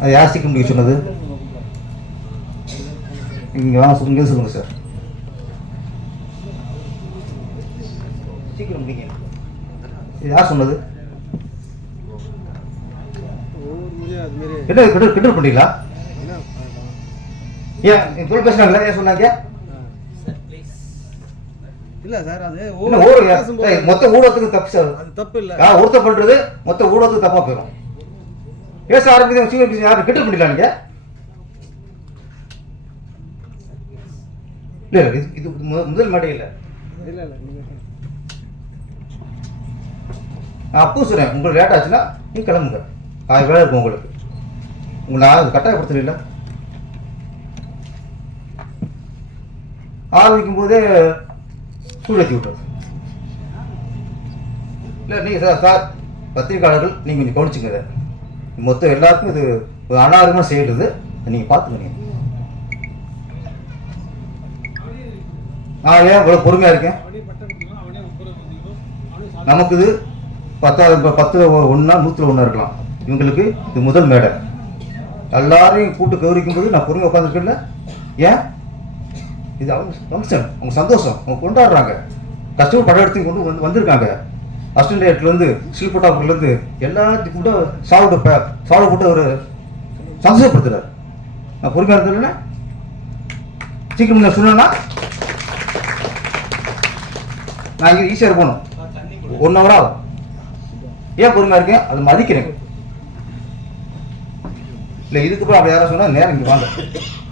அது யார் சீக்கிரம் முடிக்க சொன்னது? இங்கே வாங்க சொல்லுங்க சொல்லுங்கள் சார். சீக்கிரம் முடிங்க. யார் சொன்னது? கிட்ட கிட்ட கிட்ட பண்ணீங்களா ஏன் இவ்வளோ பேசுனாங்களா ஏன் சொன்னாங்க? இல்ல சார் அது மொத்த ஊடகத்துக்கு தப்பு சார். தப்பு இல்ல. ஆ ஒருத்த பண்ணுறது மொத்த ஊடகத்துக்கு தப்பாக போயிடும் பேச ஆரம்பிச்சு சீக்கிரம் பேசி யாரும் கிட்ட பண்ணிக்கலாம் நீங்கள் இல்லை இல்லை இது இது முதல் மேடை இல்லை இல்ல. நான் அப்பவும் சொல்கிறேன் உங்களுக்கு லேட் ஆச்சுன்னா நீ கிளம்புங்க. ஆயிரம் வேலை இருக்கும் உங்களுக்கு. உங்களை நான் கட்டாயப்படுத்தல ஆரம்பிக்கும் போதே சூழத்தி விட்டுறது இல்லை நீங்கள் சார் சார் பத்திரிகையாளர்கள் நீங்கள் கொஞ்சம் கவனிச்சுங்க மொத்தம் எல்லாருக்கும் இது அனாதமாக செய்கிறது நீங்கள் பார்த்துங்க நீங்கள் நான் ஏன் இவ்வளோ பொறுமையாக இருக்கேன்? நமக்கு இது பத்தாவது பத்து ஒன்றா நூற்றில் ஒன்றா இருக்கலாம். இவங்களுக்கு இது முதல் மேடை. எல்லாரையும் கூட்டு கௌரிக்கும் போது நான் பொறுமை உட்காந்துருக்கேன்ல ஏன்? இது அவங்க ஃபங்க்ஷன் அவங்க சந்தோஷம். அவங்க கொண்டாடுறாங்க. கஷ்டப்பட்டு படம் எடுத்து கொண்டு வந்து வந்திருக்காங்க. அஸ்டன்டேட்லேருந்து ஸ்ரீபட்டாபுரிலேருந்து எல்லாத்துக்கும் கூட சாப்பிட்டு சாப்பிட போட்டு ஒரு சந்தோஷப்படுத்துறாரு. நான் பொறுமையாக இருந்தேன்னா சீக்கிரம் நான் சொன்னேன்னா நான் இங்கே ஈஸியாக போகணும். ஒன் ஹவர் ஆகும். ஏன் பொறுமையாக இருக்கேன் அதை மதிக்கிறேன். இல்லை இதுக்கப்புறம் அப்படி யாராவது சொன்னால் நேரம் இங்கே வாங்க.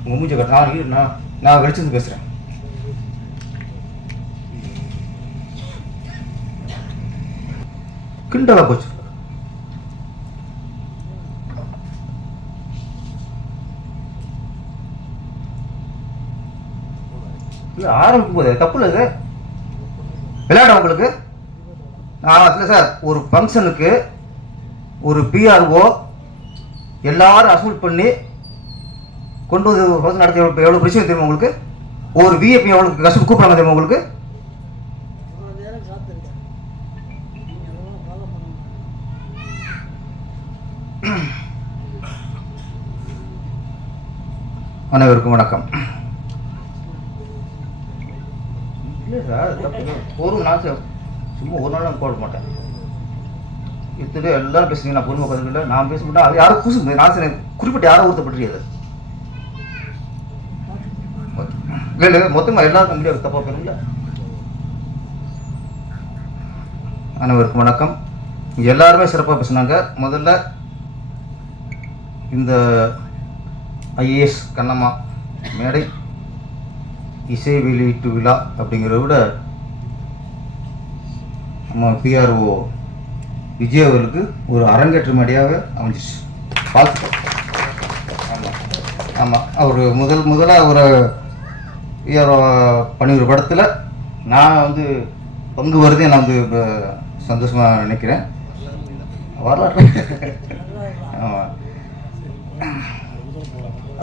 உங்கள் மூஞ்சி கட்ட நான் நான் நான் வெளிச்சிருந்து பேசுகிறேன் கிண்டலா போச்சு. இல்லை ஆரம்பிக்கும் போது தப்பு இல்லை சார் விளையாட உங்களுக்கு. நான் இல்லை சார் ஒரு ஃபங்க்ஷனுக்கு ஒரு பிஆர்ஓ எல்லாரும் அசூல் பண்ணி கொண்டு வந்து ஒரு ஃபங்க்ஷன் நடத்தி எவ்வளோ எவ்வளோ தெரியுமா உங்களுக்கு? ஒரு விஐபி எவ்வளோ கஷ்டம் கூப்பிடாம தெரியுமா உங்களுக்கு? அனைவருக்கும் வணக்கம். இல்லை சார் தப்பு ஒரு நாள் சார் சும்மா ஒரு நாள் போட மாட்டேன் இத்தனை எல்லாரும் பேசுறீங்க நான் பொண்ணு உட்காந்துக்கல நான் பேச மாட்டேன் அது யாரும் கூசு நான் குறிப்பிட்ட யாரும் ஒருத்தர் பற்றியது இல்லை இல்லை மொத்தமாக எல்லாருக்கும் முடியாது தப்பாக போயிருங்களா அனைவருக்கும் வணக்கம். எல்லாருமே சிறப்பாக பேசினாங்க. முதல்ல இந்த ஐஏஎஸ் கண்ணம்மா மேடை இசை வெளியீட்டு விழா அப்படிங்கிறத விட நம்ம பிஆர்ஓ விஜய் அவர்களுக்கு ஒரு அரங்கேற்ற மேடையாக அமைஞ்சிச்சு. வாழ்த்துக்கள். ஆமாம் ஆமாம் அவர் முதல் முதலாக ஒரு பிஆர்ஓ பண்ணி ஒரு படத்தில் நான் வந்து பங்கு வருதே நான் வந்து இப்போ சந்தோஷமாக நினைக்கிறேன். வரலாற்று ஆமாம்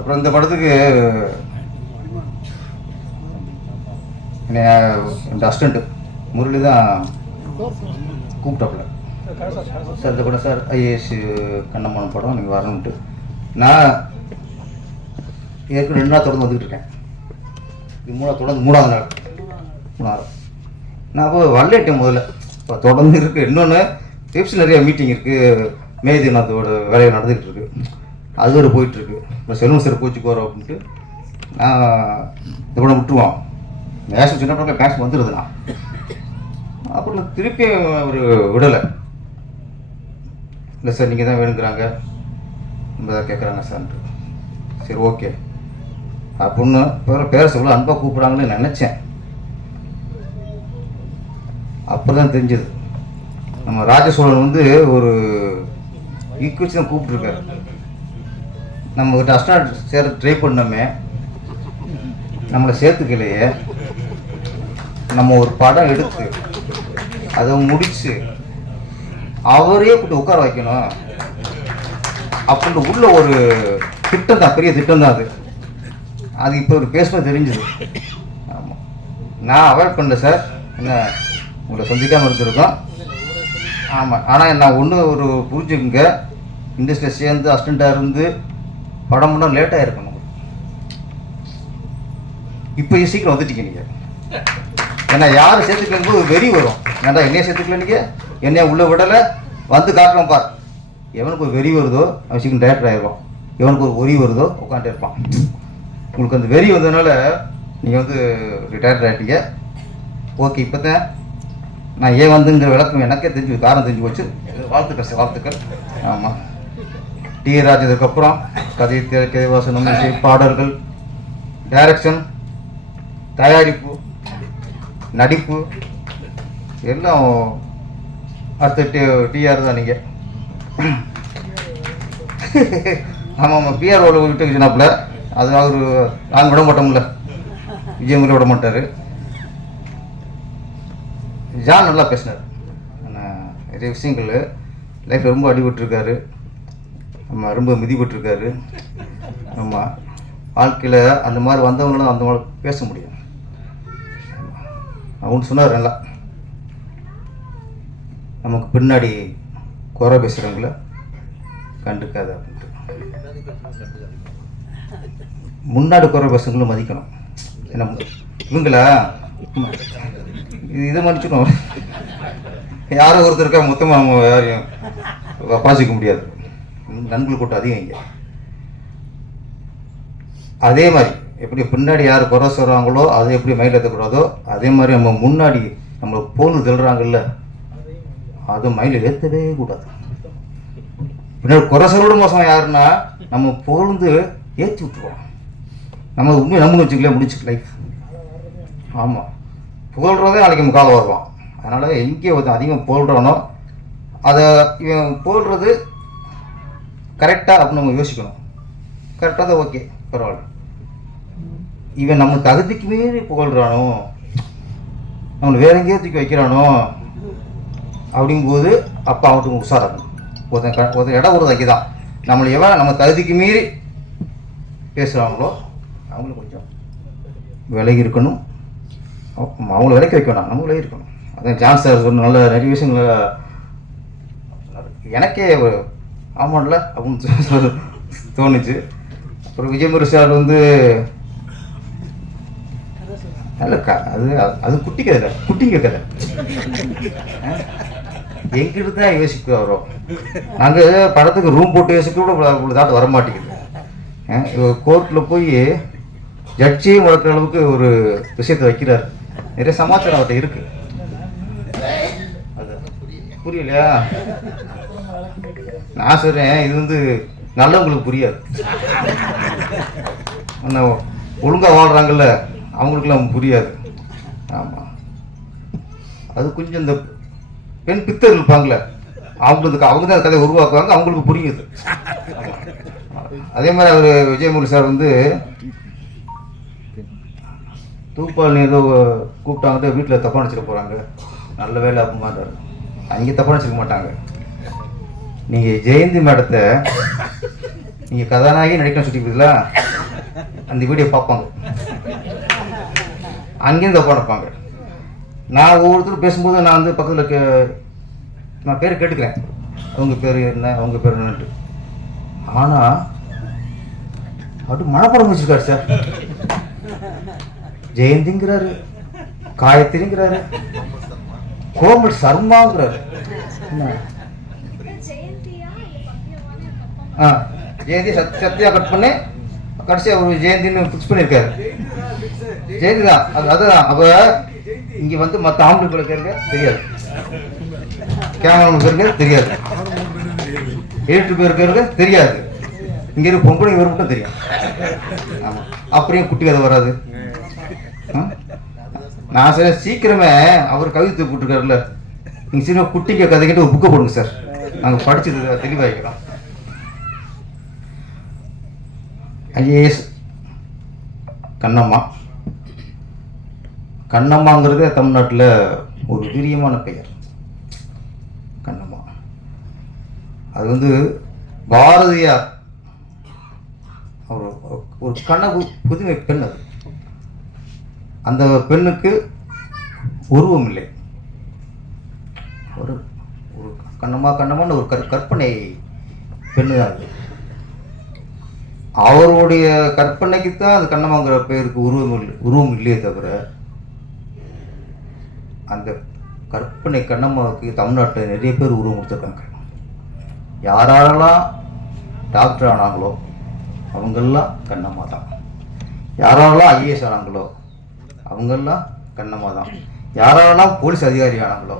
அப்புறம் இந்த படத்துக்கு என்னைய இந்த முரளி தான் கூப்பிட்டாப்புல. சார் இந்த படம் சார் ஐஏஎஸ் கண்ணம்மன் படம் நீங்கள் வரணுன்ட்டு நான் ஏற்கனவே ரெண்டு நாள் தொடர்ந்து வந்துக்கிட்டு இருக்கேன். இது மூணாவது தொடர்ந்து மூணாவது நாள். மூணாவது நான் அப்போ வரலேட்டேன் முதல்ல. இப்போ தொடர்ந்து இருக்குது இன்னொன்று டிப்ஸ் நிறைய மீட்டிங் இருக்குது மேதினாத்தோட வேலையை நடந்துகிட்டு இருக்கு. அது ஒரு போயிட்டுருக்கு இப்போ செல்வம் சார் கோச்சு போகிறோம் அப்படின்ட்டு நான் இந்த படம் விட்டுருவோம் நேஷன் சின்ன படம் பேக்ஸ் வந்துடுது நான் அப்புறம் திருப்பி ஒரு விடலை. இல்லை சார் நீங்கள் தான் வேணுங்கிறாங்க. நம்ம தான் கேட்குறாங்க சார்ன்ட்டு. சரி ஓகே. அப்படின்னு பேர பேர சொல்ல அன்பாக கூப்பிட்றாங்கன்னு நினச்சேன். அப்புறம் தான் தெரிஞ்சது. நம்ம ராஜசோழன் வந்து ஒரு ஈக்குவச்சு தான் கூப்பிட்ருக்காரு நம்ம கிட்ட அஸ்ட்ராட் சேர ட்ரை பண்ணோமே நம்மளை சேர்த்துக்கலையே. நம்ம ஒரு படம் எடுத்து அதை முடிச்சு அவரே கூப்பிட்டு உட்கார வைக்கணும். அப்படின்ற உள்ள ஒரு திட்டம் தான் பெரிய திட்டம் தான் அது. அது இப்போ ஒரு பேசணும் தெரிஞ்சுது. ஆமாம் நான் அவாய்ட் பண்ணல சார் என்ன உங்களை சந்திக்காமல் இருந்திருக்கோம். ஆமாம் ஆனால் நான் ஒன்று ஒரு புரிஞ்சுக்குங்க. இண்டஸ்ட்ரியில் சேர்ந்து அஸ்டண்ட்டாக இருந்து படம் பண்ணால் லேட்டாக இருக்கணும் இப்போ சீக்கிரம் வந்துட்டீங்க நீங்கள் ஏன்னா யாரும் சேர்த்துக்கலும் போது வெறி வரும். ஏன்டா என்னைய சேர்த்துக்கல நீங்கள் என்னைய உள்ளே விடலை. வந்து காட்டலாம் பார் எவனுக்கு ஒரு வெறி வருதோ அவன் சீக்கிரம் டேரக்டர் ஆயிடுவான். எவனுக்கு ஒரு ஒரி வருதோ உட்காந்துட்டு இருப்பான். உங்களுக்கு அந்த வெறி வந்ததுனால நீங்கள் வந்து ரிட்டையர்ட் ஆகிட்டீங்க ஓகே இப்போ தான் நான் ஏன் வந்துங்கிற விளக்கம் எனக்கே தெரிஞ்சு காரணம் தெரிஞ்சு போச்சு. வாழ்த்துக்கள் சார் வாழ்த்துக்கள். ஆமாம் டி ராஜ் இதுக்கப்புறம் கதை கதைவாசனம் இசை பாடல்கள் டைரக்ஷன் தயாரிப்பு நடிப்பு எல்லாம் அடுத்த டி டிஆர் தான் நீங்கள் ஆமாம் ஆமாம் பிஆர் ரோல விட்டு வச்சுனாப்புல அது அவர் நாங்கள் விட மாட்டோம்ல. விஜயமுறை விட மாட்டார். ஜான் நல்லா பேசினார். ஆனால் நிறைய விஷயங்கள் லைஃப்பில் ரொம்ப அடிபட்டுருக்காரு. நம்ம ரொம்ப மிதிபட்டிருக்காரு. ஆமாம் வாழ்க்கையில் அந்த மாதிரி வந்தவங்களும் அந்த மாதிரி பேச முடியும். அவனு சொன்னார் நல்லா. நமக்கு பின்னாடி குறை பேசுகிறவங்கள கண்டுக்காத அப்படின்ட்டு. முன்னாடி குறை பேசுறவங்களும் மதிக்கணும். என்ன இவங்களா? இது இதை மன்னிச்சுக்கணும். யாரோ ஒருத்தருக்கா மொத்தமாக அவங்க யாரையும் பாசிக்க முடியாது. நண்பர்கள் கூட்டம் அதிகம் இங்கே. அதே மாதிரி எப்படி பின்னாடி யார் குறை சொல்கிறாங்களோ அதை எப்படி மைண்டில் ஏற்றக்கூடாதோ அதே மாதிரி நம்ம முன்னாடி நம்மளை போல் தள்ளுறாங்கல்ல அதை மைண்டில் ஏற்றவே கூடாது. பின்னாடி குறை சொல்ல மோசம் யாருன்னா நம்ம பொழுந்து ஏற்றி விட்டுருவோம். நம்ம உண்மையை நம்புன்னு வச்சுக்கல முடிச்சு லைஃப் ஆமாம் புகழ்றதே நாளைக்கு முக்கால் வருவான். அதனால் எங்கே அதிகமாக அதிகம் அதை இவன் புகழ்றது கரெக்டாக அப்படின்னு நம்ம யோசிக்கணும். கரெக்டாக தான் ஓகே பரவாயில்ல. இவன் நம்ம தகுதிக்கு மீறி புகழ்றானோ நம்மளை வேற எங்கேயோ தூக்கி வைக்கிறானோ அப்படிங்கும்போது அப்போ அவனுக்கு உஷாராகணும் ஒருத்தன் க ஒருத்தன் இடம் ஒரு வைக்க தான் நம்மளை எவன் நம்ம தகுதிக்கு மீறி பேசுகிறாங்களோ அவங்களும் கொஞ்சம் விலகி இருக்கணும். அவங்கள விலைக்கு வைக்க வேணாம் நம்ம விலகி இருக்கணும். அதான் ஜான் சார் சொன்ன நல்ல நிறைய விஷயங்கள எனக்கே ஒரு ஆமாம்ல அப்படின்னு தோணுச்சு. அப்புறம் விஜயமுரு சார் வந்து நல்ல க அது அது குட்டி கதை குட்டிங்க கதை. எங்கிட்ட தான் யோசிக்க வரோம் நாங்கள் படத்துக்கு ரூம் போட்டு யோசிக்க கூட இவ்வளோ தாட்டு வர மாட்டேங்குது. கோர்ட்டில் போய் ஜட்ஜியே வளர்க்குற அளவுக்கு ஒரு விஷயத்தை வைக்கிறார். நிறைய சமாச்சாரம் அவர்கிட்ட இருக்கு. அது புரியலையா? நான் சொல்கிறேன் இது வந்து நல்லவங்களுக்கு புரியாது. ஆனால் ஒழுங்காக வாழ்கிறாங்கல்ல அவங்களுக்குலாம் புரியாது. ஆமாம் அது கொஞ்சம் இந்த பெண் பித்தர் இருப்பாங்களே அவங்களுக்கு அவங்க தான் கதையை உருவாக்குவாங்க அவங்களுக்கு புரியுது. அதே மாதிரி அவர் விஜயமுருகி சார் வந்து தூப்பால் ஏதோ கூப்பிட்டாங்க வீட்டில் தப்பாக நினச்சிட்டு போகிறாங்க நல்ல வேலை அப்படிமாட்டார் அங்கே தப்பா நினச்சிக்க மாட்டாங்க. நீங்கள் ஜெயந்தி மேடத்தை நீங்கள் கதாநாயகி நடிக்கணும்னு சொல்லிக்கிறீங்களா அந்த வீடியோ பார்ப்பாங்க. அங்கேருந்து தப்பா நான் ஒவ்வொருத்தரும் பேசும்போது நான் வந்து பக்கத்தில் நான் பேர் கேட்டுக்கிறேன். அவங்க பேர் என்ன அவங்க பேர் என்னன்ட்டு. ஆனால் அப்படி மனப்படம் வச்சிருக்காரு சார். ஜெயந்திங்கிறாரு காயத்ரிங்கிறாரு கோமல் சர்மாங்கிறாரு. என்ன? ஆ ஜெயந்தி சத் சத்யா கட் பண்ணி கடைசியாக ஒரு ஜெயந்தின்னு ஃபிக்ஸ் பண்ணியிருக்காரு. ஜெயந்தி தான் அது அதுதான். அப்போ இங்கே வந்து மற்ற ஆம்பளுக்கு இருக்க தெரியாது. கேமரா இருக்க தெரியாது. எடிட்டர் பேர் இருக்க தெரியாது. இங்கே இருக்க பொம்பளை இவர் மட்டும் தெரியும். ஆமாம் அப்படியும் குட்டி கதை வராது? ஆ? நான் சார் சீக்கிரமே அவர் கவிதை போட்டிருக்காருல்ல. நீங்கள் சீக்கிரம் குட்டிங்க கதைக்கிட்டு ஒரு புக்கை போடுங்க சார். நாங்கள் படிச்சது தெளிவாகிக்கிறோம் ஐஏஎஸ் கண்ணம்மா. கண்ணம்மாங்கிறதே தமிழ்நாட்டில் ஒரு வீரியமான பெயர். கண்ணம்மா. அது வந்து பாரதியார் ஒரு ஒரு கனவு புதுமை பெண் அது. அந்த பெண்ணுக்கு உருவம் இல்லை ஒரு ஒரு கண்ணம்மா கண்ணம்மான்னு ஒரு கற் கற்பனை பெண்ணு தான் அது. அவருடைய கற்பனைக்கு தான் அது கண்ணம்மாங்கிற பேருக்கு உருவம் இல்லை உருவம் இல்லையே தவிர அந்த கற்பனை கண்ணம்மாவுக்கு தமிழ்நாட்டில் நிறைய பேர் உருவம் கொடுத்துருக்காங்க. யாரெல்லாம் டாக்டர் ஆனாங்களோ அவங்கெல்லாம் கண்ணம்மா தான் யாரெல்லாம் ஐஏஎஸ் ஆனாங்களோ அவங்கெல்லாம் கண்ணம்மா தான் யாரெல்லாம் போலீஸ் அதிகாரி ஆனாங்களோ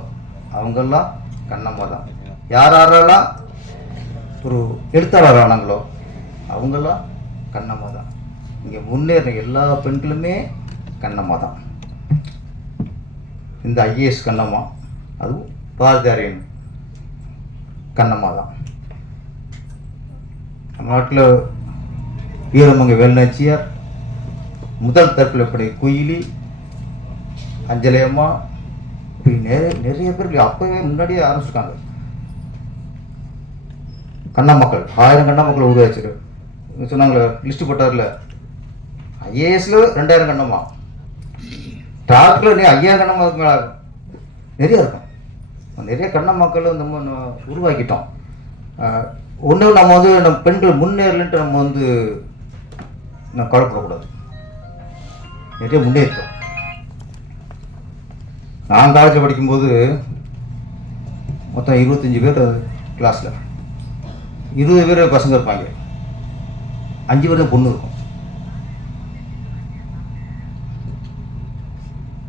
அவங்கெல்லாம் கண்ணம்மா தான் யாரெல்லாம் ஒரு எழுத்தாளர் ஆனாங்களோ அவங்களாம் கண்ணம்மா தான். இங்கே முன்னேறின எல்லா பெண்களுமே கண்ணம்மா தான். இந்த ஐஏஎஸ் கண்ணம்மா அதுவும் பாரதியாரின் கண்ணம்மா தான். நாட்டில் வீரமங்க வேலுநாச்சியார் முதல் தற்கொலைப்படை குயிலி அஞ்சலியம்மா இப்படி நிறைய நிறைய பேர் அப்போவே முன்னாடியே ஆரம்பிச்சிருக்காங்க. கண்ணா மக்கள் ஆயிரம் கண்ணா மக்களை உருவாச்சிருக்கு சொன்னாங்களே லிஸ்ட்டு போட்டார்ல. ஐஏஎஸ்ல ரெண்டாயிரம் கண்ணம்மா. டாக்டர்ல நீ ஐயாயிரம் கண்ணம்மாவுக்கு மேலே நிறைய இருக்கும். நிறைய கண்ண மக்கள் நம்ம உருவாக்கிட்டோம். ஒன்று நம்ம வந்து நம்ம பெண்கள் முன்னேறலன்ட்டு நம்ம வந்து நம்ம கவலைப்படக்கூடாது. நிறைய முன்னேற்றம். நான் காலேஜில் படிக்கும்போது மொத்தம் இருபத்தஞ்சி பேர் கிளாஸில் இருபது பேர் பசங்க இருப்பாங்க. அஞ்சு வருடம் பொண்ணு இருக்கும்.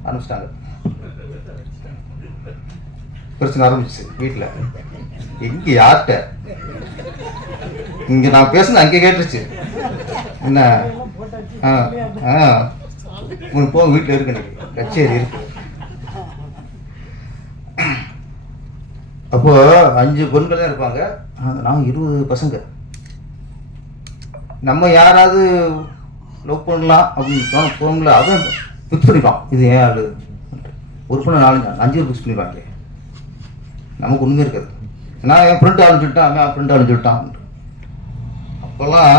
ஆரம்பிச்சிட்டாங்க. பிரச்சனை ஆரம்பிச்சிச்சு வீட்டில் எங்கே யார்கிட்ட? இங்கே நான் பேசுனது அங்கே கேட்டுருச்சு. என்ன? ஆ ஆ. உனக்கு போக வீட்டில் இருக்கு எனக்கு. கச்சேரி இருக்கு. அப்போ அஞ்சு பெண்கள் தான் இருப்பாங்க நாங்கள் இருபது பசங்க. நம்ம யாராவது லவ் பண்ணலாம் அப்படின்னு தோண தோணல அவன் ஃபிக்ஸ் பண்ணிப்பான் இது ஏன் ஆளு ஒரு பொண்ணு நாலு அஞ்சு பேர் ஃபிக்ஸ் பண்ணிப்பாங்க நமக்கு ஒன்றுமே இருக்காது. நான் என் ஃப்ரெண்டு சொல்லிட்டான் அவன் ஃப்ரெண்டு சொல்லிட்டான். அப்போல்லாம்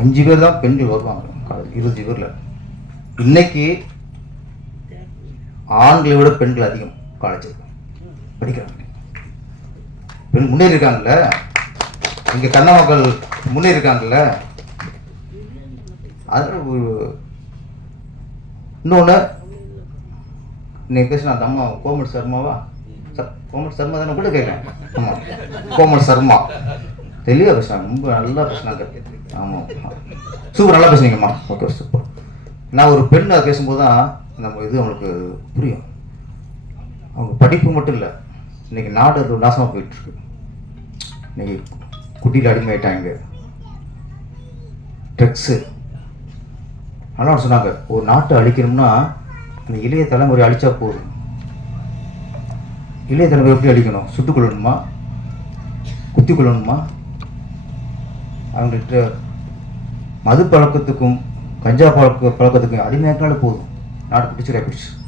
அஞ்சு பேர் தான் பெண்கள் வருவாங்க. காலேஜ் இருபது பேரில். இன்னைக்கு ஆண்களை விட பெண்கள் அதிகம் காலேஜ் படிக்கிறாங்க. பெண் முன்னேறி இருக்காங்கல்ல? இங்கே கண்ண மக்கள் முன்னேறிருக்காங்கல்ல அதில் ஒரு இன்னொன்று இன்னைக்கு பேசின அந்த அம்மா கோமல் சர்மாவா? ச- கோமல் சர்மா தானே கூட கேட்குறேன் ஆமாம் கோமல் சர்மா. தெளிவாக பேசுனாங்க ரொம்ப நல்லா பேசுனாங்க ஆமாம் சூப்பர் நல்லா பேசுனீங்கம்மா. Okay super. நான் ஒரு பெண் அதை பேசும்போது தான் நம்ம இது அவங்களுக்கு புரியும். அவங்க படிப்பு மட்டும் இல்லை இன்னைக்கு நாடு அது நாசமாக போயிட்டுருக்கு இன்றைக்கி குட்டியில் அடிமையாயிட்டாங்க. ட்ரக்ஸு அதெல்லாம் சொன்னாங்க ஒரு நாட்டை அழிக்கணும்னா அந்த இளைய தலைமுறை அழித்தா போதும். இளைய தலைமுறை எப்படி அழிக்கணும்? சுட்டுக் கொள்ளணுமா குத்தி கொள்ளணுமா அவங்கள்ட்ட மது பழக்கத்துக்கும் கஞ்சா பழக்க பழக்கத்துக்கும் அடிமையாக்கால போதும். நாடு பிடிச்சிட பிடிச்சு.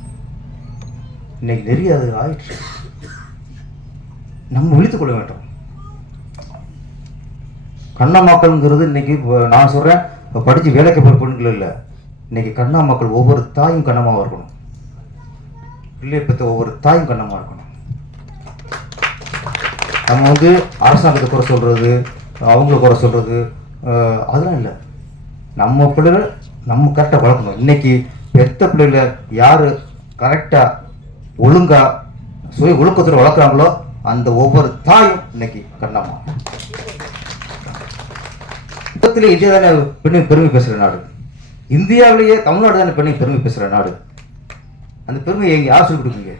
இன்னைக்கு நிறைய அது ஆயிடுச்சு. நம்ம விழித்துக் கொள்ள வேண்டும். கண்ணா மக்கள்ங்கிறது இன்னைக்கு நான் சொல்கிறேன் படித்து வேலைக்கு போகிற பெண்கள் இல்லை. இன்னைக்கு கண்ணா மக்கள் ஒவ்வொரு தாயும் கண்ணமாக இருக்கணும். பிள்ளை பெற்ற ஒவ்வொரு தாயும் கண்ணமாக இருக்கணும். நம்ம வந்து அரசாங்கத்தை குறை சொல்றது அவங்கள குறை சொல்றது அதெல்லாம் இல்லை. நம்ம பிள்ளைகளை நம்ம கரெக்டாக வளர்க்கணும். இன்னைக்கு பெத்த பிள்ளைகளை யார் கரெக்டாக ஒழுங்கா சுய ஒழுக்கத்தில் வளர்க்குறாங்களோ அந்த ஒவ்வொரு தாயும் இன்னைக்கு கண்ணம்மா உலகத்திலே இந்தியா தானே பெண்ணை பெருமை பேசுகிற நாடு? இந்தியாவிலேயே தமிழ்நாடு தானே பெண்ணை பெருமை பேசுகிற நாடு? அந்த பெருமை எங்க யார் சொல்லி கொடுக்குங்க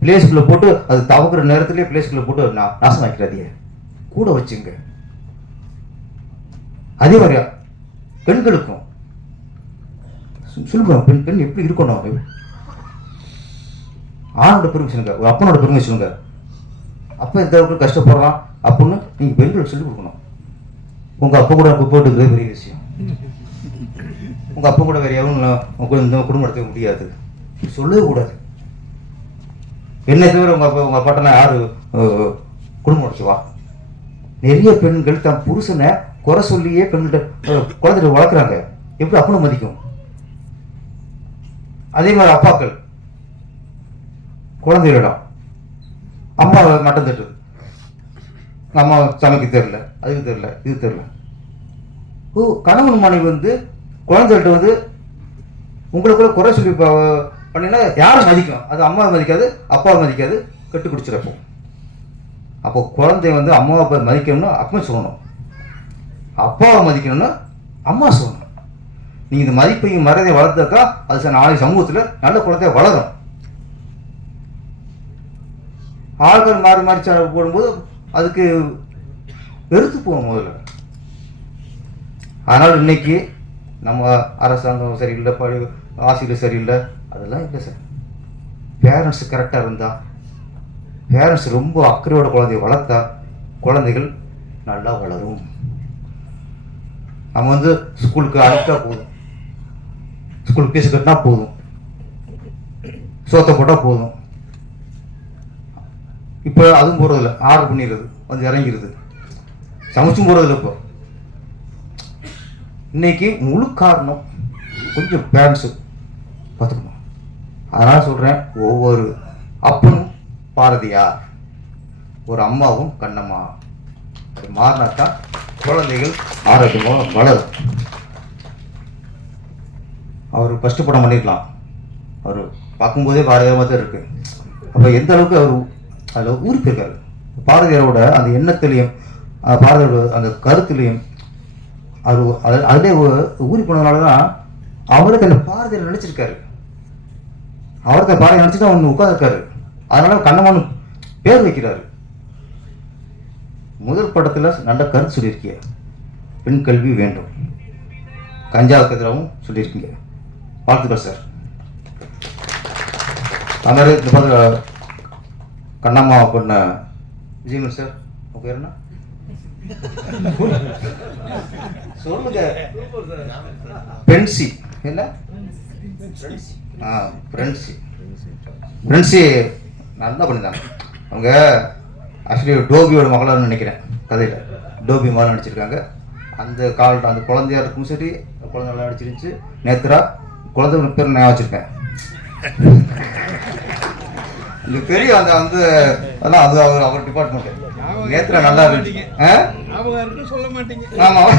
பிளேஸ்குள்ளே போட்டு அது தவக்குற நேரத்திலே பிளேஸ்குள்ளே போட்டு நா நாசம் ஆக்கிறாதீங்க கூட வச்சுங்க. அதே மாதிரியா பெண்களுக்கும் சொல்லுங்க பெண் பெண் எப்படி இருக்கணும்? ஆணோட பெருமை சொல்லுங்க ஒரு அப்பனோட பெருமை சொல்லுங்க. அப்போ எந்த அளவுக்கு கஷ்டப்படுறான்? அப்படின்னு நீங்கள் பெண்களுக்கு சொல்லிக் கொடுக்கணும். உங்க அப்பா கூட குப்பை போட்டுக்கிறது பெரிய விஷயம். உங்க அப்பா கூட வேற எவனும் உங்க கூட இந்த முடியாது. சொல்லவே கூடாது. என்ன தவிர உங்க அப்பா உங்க அப்பாட்டெல்லாம் யாரு? குடும்பம் உடச்சுவா நிறைய பெண்கள் தன் புருஷனை குறை சொல்லியே பெண்கிட்ட குழந்தைகிட்ட வளர்க்குறாங்க. எப்படி அப்பனை மதிக்கும்? அதே மாதிரி அப்பாக்கள். குழந்தைகளிடம் அம்மா மட்டம் தட்டு. அம்மா சமைக்க தெரியல. அதுக்கு தெரில இது தெரில ஓ கணவன் மனைவி வந்து குழந்தைகிட்ட வந்து உங்களுக்குள்ள குறை சொல்லி பண்ணினா யாரும் மதிக்கும் அது அம்மாவை மதிக்காது அப்பாவை மதிக்காது கெட்டு குடிச்சிடப்போ அப்போ குழந்தை வந்து அம்மாவை அப்பா மதிக்கணும்னு அப்பா சொல்லணும். அப்பாவை மதிக்கணும்னு அம்மா சொல்லணும். நீங்கள் இந்த மதிப்பையும் மரதையும் வளர்த்தாக்கா அது நாளைக்கு சமூகத்தில் நல்ல குழந்தைய வளரும். ஆள்கள் மாறி மாறி போடும்போது அதுக்கு வெறுத்து போகும் முதல்ல. அதனால் இன்னைக்கு நம்ம அரசாங்கம் சரியில்லை படி ஆசிரியர் சரியில்லை அதெல்லாம் இல்லை சார். பேரண்ட்ஸ் கரெக்டாக இருந்தால் பேரண்ட்ஸ் ரொம்ப அக்கறையோட குழந்தைய வளர்த்தா குழந்தைகள் நல்லா வளரும். நம்ம வந்து ஸ்கூலுக்கு அனுப்பிட்டா போதும். ஸ்கூலுக்கு ஃபீஸ் கட்டினா போதும். சோத்தை போட்டால் போதும். இப்போ அதுவும் போகிறதில்ல ஆர்டர் பண்ணிடுறது. வந்து இறங்கிடுது சமைச்சும் போகிறதில்ல இப்போ. இன்னைக்கு முழு காரணம் கொஞ்சம் பேரண்ட்ஸு பார்த்துக்கணும். அதனால் சொல்கிறேன் ஒவ்வொரு அப்பனும் பாரதியார் ஒரு அம்மாவும் கண்ணம்மா. அது மாறினாத்தான் குழந்தைகள் ஆரோக்கியமாக வளரும். அவர் ஃபஸ்ட்டு படம் பண்ணிருக்கலாம். அவர் பார்க்கும்போதே பாரதியாரமாக தான் இருக்குது அப்போ எந்த அளவுக்கு அவர் அதில் ஊருக்கு இருக்காரு பாரதியாரோட அந்த எண்ணத்திலையும் அஹ் அந்த கருத்துலையும் அது அது அதிலே ஊறி போனதுனால தான் அவருக்கு அந்த பாரதியில் நினச்சிருக்காரு. அவருக்கு அந்த பாரதியார் நினச்சி தான் ஒன்று உட்காந்துருக்காரு அதனால கண்ணமான்னு பேர் வைக்கிறாரு. முதல் படத்தில் நல்ல கருத்து சொல்லியிருக்கீங்க பெண் கல்வி வேண்டும். கஞ்சாவுக்கு எதிராகவும் சொல்லியிருக்கீங்க. வாழ்த்துக்கள் சார். அது இந்த படத்தில் கண்ணம்மா பண்ண விஜயமன் சார் உங்கள் பேர் என்ன? சொல்லுங்க. பென்சி என்ன? ஆ ஃப்ரெண்ட்ஸி ஃப்ரெண்ட்ஸி நல்லா பண்ணியிருந்தாங்க அவங்க ஆக்சுவலி டோபியோட மகளான்னு நினைக்கிறேன் கதையில். டோபி மகள் நடிச்சிருக்காங்க. அந்த கால் அந்த குழந்தையா இருக்கும் சரி குழந்தை நல்லா நடிச்சிருந்துச்சு. நேத்ரா குழந்தை பேர் நான் வச்சுருக்கேன். இந்த பெரிய அந்த வந்து அதான் அது அவர் அவர் டிபார்ட்மெண்ட் நேத்ரா நல்லா இருந்துச்சு. ஆ? ஞாபகம் சொல்ல மாட்டீங்க. ஆமாம்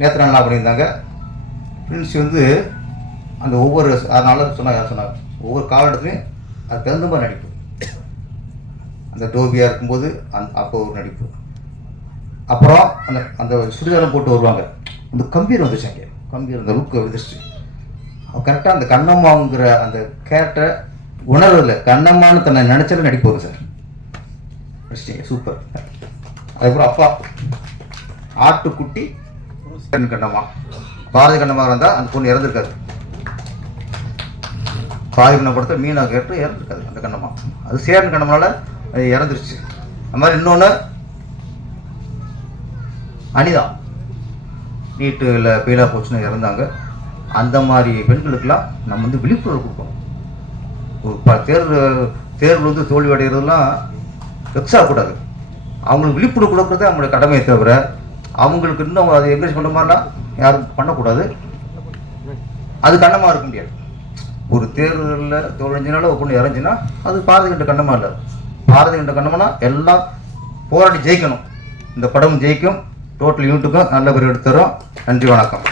நேத்திரம் நல்லா பண்ணியிருந்தாங்க? ஃப்ரெண்ட்ஸ் வந்து அந்த ஒவ்வொரு அதனால சொன்னார் யார் சொன்னாங்க? ஒவ்வொரு காலகட்டத்துலையும் அது தகுந்த மாதிரி நடிப்பு. அந்த டோபியாக இருக்கும்போது அந் அப்போ ஒரு நடிப்பு. அப்புறம் அந்த அந்த சுடிதாரம் போட்டு வருவாங்க. அந்த கம்பீரம் வந்துச்சாங்க கம்பீர் அந்த லுக்கு வந்துச்சு கரெக்டாக அந்த கண்ணம்மாங்கிற அந்த கேரக்டரை உணர்வில் கண்ணம்மான்னு தன்னை நினச்சாலும் நடிப்போம் சார். சூப்பர் அதுக்கப்புறம் அப்பா ஆட்டுக்குட்டி கண்ணம்மா. பாரதி கண்ணம்மா இருந்தால் அந்த பொண்ணு இறந்துருக்காது. பாரதி கண்ணம் படத்தை மீனா கேட்டு இறந்துருக்காது அந்த கண்ணம்மா. அது சேரன் கண்ணம்மால இறந்துருச்சு. அது மாதிரி இன்னொன்று அனிதா. நீட்டு இல்லை ஃபெயிலாக போச்சுன்னு இறந்தாங்க. அந்த மாதிரி பெண்களுக்கெல்லாம் நம்ம வந்து விழிப்புணர்வு கொடுக்கணும். ப தேர்வு தேர்வு வந்து தோல்வி அடைகிறதுலாம் வெக்ஸ் அவங்களுக்கு விழிப்புணர்வு கொடுக்குறதே அவங்களுடைய கடமையை தவிர அவங்களுக்கு இன்னும் அதை என்கரேஜ் பண்ணுற மாதிரிலாம் யாரும் பண்ணக்கூடாது. அது கண்டமாக இருக்க முடியாது. ஒரு தேர்தலில் தோழஞ்சினால ஒப்பந்தம் இறஞ்சினா அது பாரதி கண்ட கண்டமாக இல்லை. பாரதி கண்ட கண்ணம்னா எல்லாம் போராடி ஜெயிக்கணும். இந்த படம் ஜெயிக்கும். டோட்டல் யூனிட்டுக்கும் நல்ல பேர் எடுத்துறோம். நன்றி வணக்கம்.